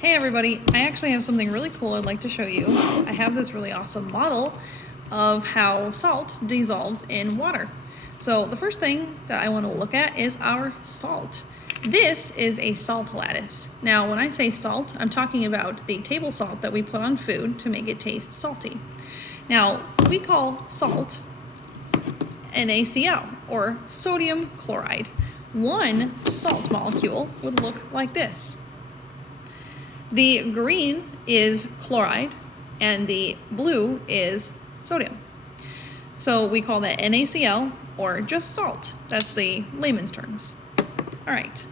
Hey everybody, I actually have something really cool I'd like to show you. I have this really awesome model of how salt dissolves in water. So the first thing that I want to look at is our salt. This is a salt lattice. Now when I say salt, I'm talking about the table salt that we put on food to make it taste salty. Now we call salt NaCl, or sodium chloride. One salt molecule would look like this. The green is chloride and the blue is sodium. So we call that NaCl, or just salt. That's the layman's terms. All right.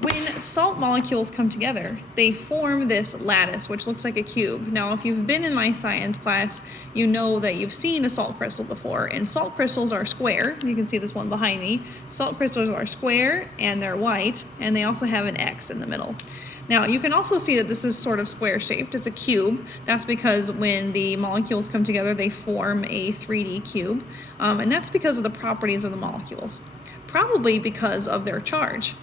When salt molecules come together, they form this lattice, which looks like a cube. Now, if you've been in my science class, you know that you've seen a salt crystal before, and salt crystals are square. You can see this one behind me. Salt crystals are square, and they're white, and they also have an X in the middle. Now, you can also see that this is sort of square-shaped. It's a cube. That's because when the molecules come together, they form a 3D cube, and that's because of the properties of the molecules, probably because of their charge.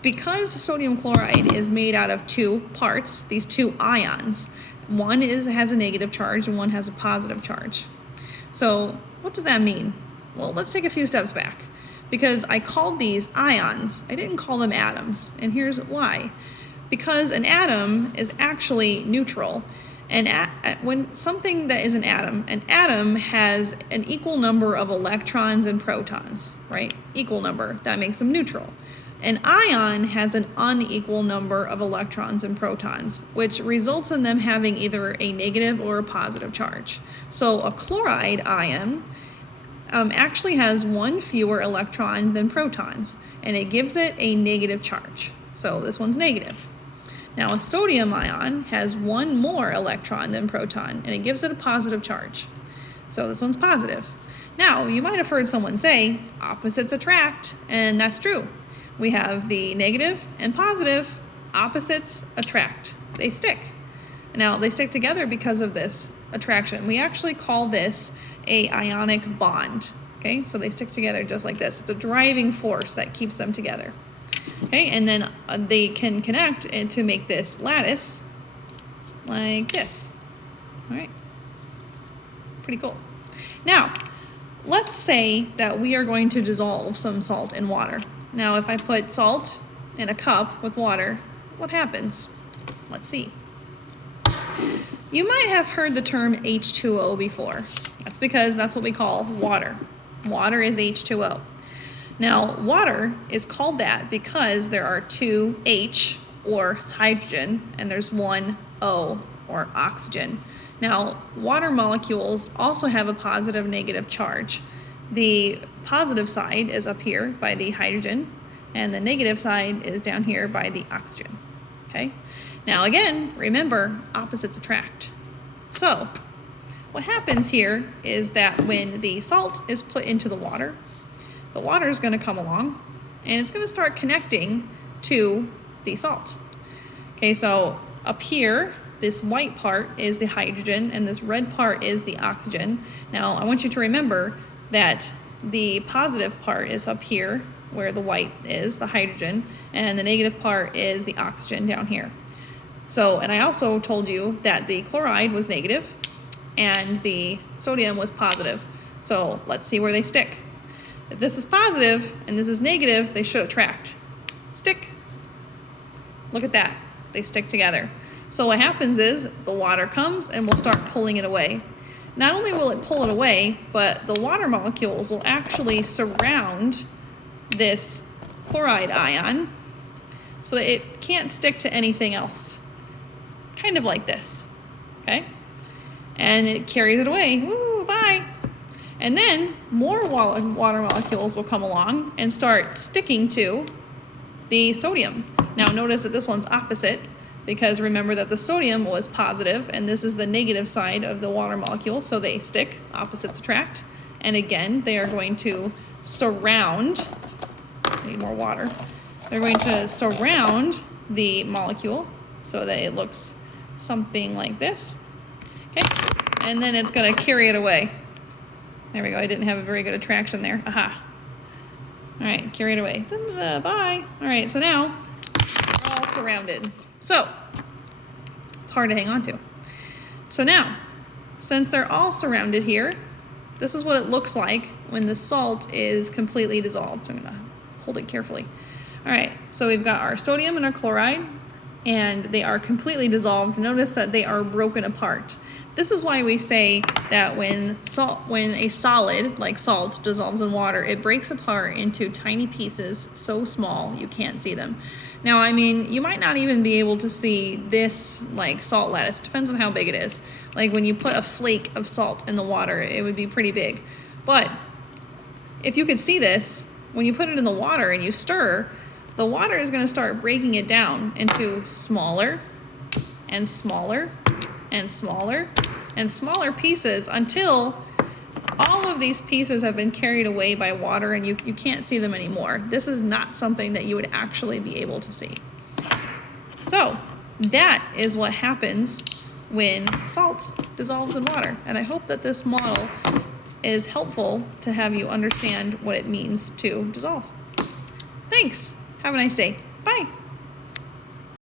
Because sodium chloride is made out of two parts, these two ions, one has a negative charge and one has a positive charge. So what does that mean? Well, let's take a few steps back. Because I called these ions, I didn't call them atoms, and here's why. Because an atom is actually neutral. And when something that is an atom has an equal number of electrons and protons, right? Equal number, that makes them neutral. An ion has an unequal number of electrons and protons, which results in them having either a negative or a positive charge. So a chloride ion actually has one fewer electron than protons, and it gives it a negative charge. So this one's negative. Now a sodium ion has one more electron than proton, and it gives it a positive charge. So this one's positive. Now, you might have heard someone say, opposites attract, and that's true. We have the negative and positive, opposites attract. They stick. Now, they stick together because of this attraction. We actually call this a ionic bond. Okay, so they stick together just like this. It's a driving force that keeps them together. Okay, and then they can connect and to make this lattice like this. All right, pretty cool. Now, let's say that we are going to dissolve some salt in water. Now, if I put salt in a cup with water, what happens? Let's see. You might have heard the term H2O before. That's because that's what we call water. Water is H2O. Now, water is called that because there are two H, or hydrogen, and there's one O, or oxygen. Now, water molecules also have a positive and negative charge. The positive side is up here by the hydrogen, and the negative side is down here by the oxygen. Okay? Now again, remember, opposites attract. So, what happens here is that when the salt is put into the water is going to come along, and it's going to start connecting to the salt. Okay, so up here, this white part is the hydrogen, and this red part is the oxygen. Now, I want you to remember that the positive part is up here, where the white is, the hydrogen, and the negative part is the oxygen down here. So, and I also told you that the chloride was negative, and the sodium was positive. So, let's see where they stick. If this is positive, and this is negative, they should attract. Stick. Look at that. They stick together. So what happens is the water comes and we'll start pulling it away. Not only will it pull it away, but the water molecules will actually surround this chloride ion so that it can't stick to anything else. Kind of like this, okay? And it carries it away. Woo, bye. And then more water molecules will come along and start sticking to the sodium. Now notice that this one's opposite, because remember that the sodium was positive and this is the negative side of the water molecule, so they stick, opposites attract. And again, they are going to surround, I need more water. They're going to surround the molecule so that it looks something like this. Okay, and then it's going to carry it away. There we go, I didn't have a very good attraction there. Aha. All right, carry it away. Bye. All right, so now we're all surrounded. So it's hard to hang on to. So now, since they're all surrounded here, this is what it looks like when the salt is completely dissolved. I'm gonna hold it carefully. All right, so we've got our sodium and our chloride, and they are completely dissolved. Notice that they are broken apart. This is why we say that when a solid like salt dissolves in water, it breaks apart into tiny pieces so small you can't see them. Now, I mean, you might not even be able to see this like salt lattice. Depends on how big it is. Like when you put a flake of salt in the water, it would be pretty big. But if you could see this, when you put it in the water and you stir, the water is going to start breaking it down into smaller and smaller and smaller and smaller pieces until all of these pieces have been carried away by water and you can't see them anymore. This is not something that you would actually be able to see. So that is what happens when salt dissolves in water. And I hope that this model is helpful to have you understand what it means to dissolve. Thanks. Have a nice day. Bye.